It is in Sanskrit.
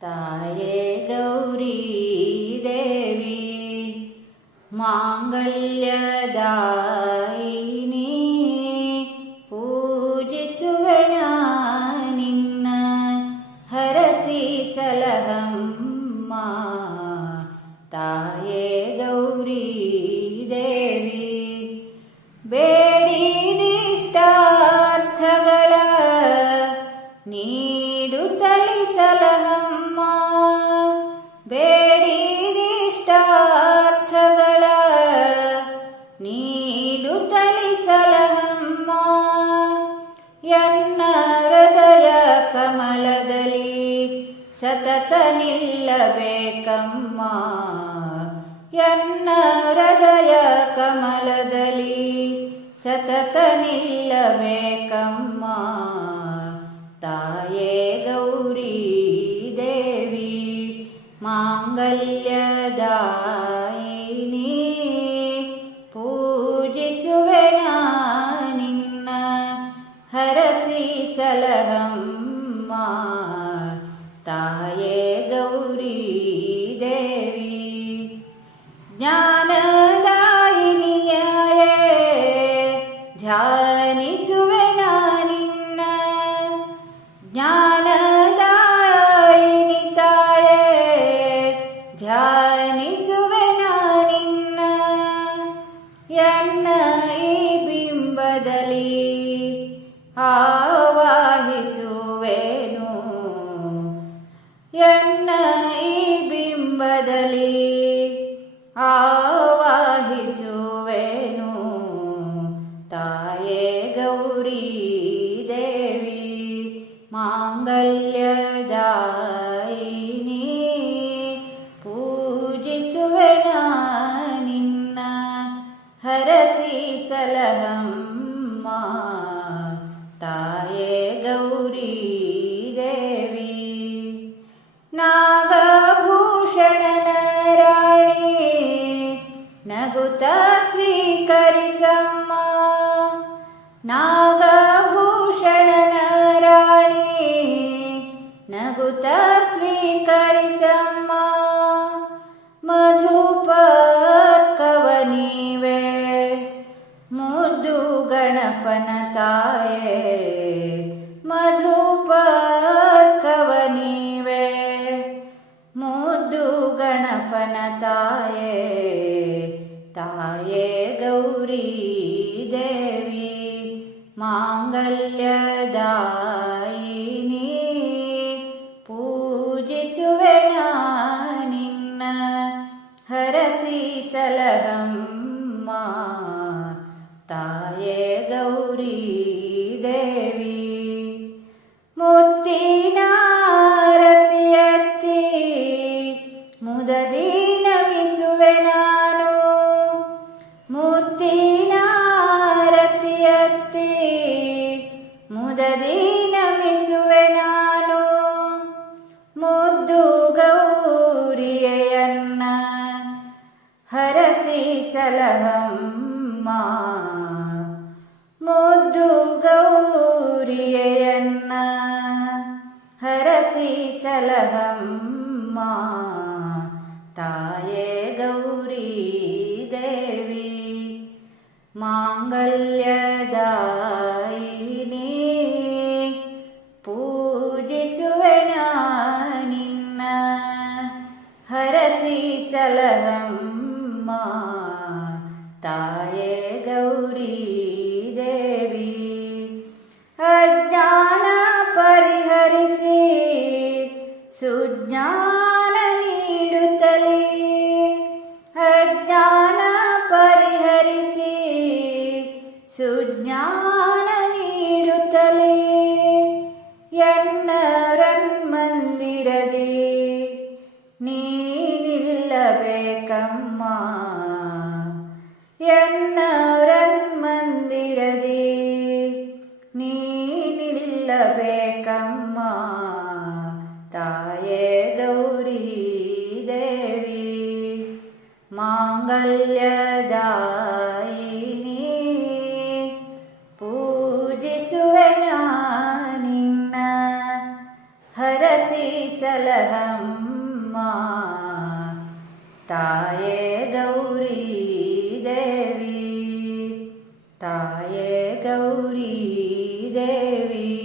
ತಾಯೇ ಗೌರಿ ದೇವಿ ಮಾಂಗಲ್ಯದಾಯಿನಿ ಪೂಜಿಸುವೆನ ನಿನ್ನ ಹರಸಿ ಸಲಹಮ್ಮ ತಾಯೇ ಗೌರಿ ದೇವಿ ಬೇಡಿದಿಷ್ಟಾರ್ಥಗಳ ನೀಡು ನಿಲ್ಲಬೇಕಮ್ಮ ಎನ್ನ ಹೃದಯ ಕಮಲದಲ್ಲಿ ಸತತ ನಿಲ್ಲಬೇಕಮ್ಮ ತಾಯೇ ಗೌರಿ ದೇವಿ ಮಾಂಗಲ್ಯದಾಯಿನಿ ಆವಾಹಿಸುವೆನು ಎನ್ನ ಈ ಬಿಂಬದಲ್ಲಿ ಆವಾಹಿಸುವೆನು ತಾಯೇ ಗೌರಿ ದೇವಿ ಮಾಂಗಲ್ಯದಾಯಿನಿ ಪೂಜಿಸುವೆನ ನಿನ್ನ ಹರಸಿ ಸಲಹಮ್ಮ ನಗುತ್ತ ಸ್ವೀಕರಿಸಮ್ಮ ನಾಗಭೂಷಣನ ರಾಣಿ ನಗುತ್ತ ಸ್ವೀಕರಿಸಮ್ಮ ಮಧುಪರ್ಕವ ನೀವೇ ಮುದ್ದು ಗಣಪನ ತಾಯೇ ಮಧುಪರ್ಕವ ನೀವೇ ಮುದ್ದು ताये गौरी देवी माङ्गल्यदा ಮುದದಿ ನಮಿಸುವೆ ನಾನು ಮುದ್ದು ಗೌರಿಯನ್ನ ಹರಸಿ ಸಲಹಮ್ಮ ಮುದ್ದು ಗೌರಿಯನ್ನ ಹರಸಿ ಸಲಹಮ್ಮ ತಾಯೇ ಗೌರಿ ದೇವಿ ಮಾಂಗಲ್ಯದಾಯಿನಿ ತಾಯೇ ಗೌರಿ ದೇವಿ ಅಜ್ಞಾನ ಪರಿಹರಿಸಿ ಸುಜ್ಞಾನ ತಾಯೇ ಗೌರಿ ದೇವಿ ತಾಯೇ ಗೌರಿ ದೇವಿ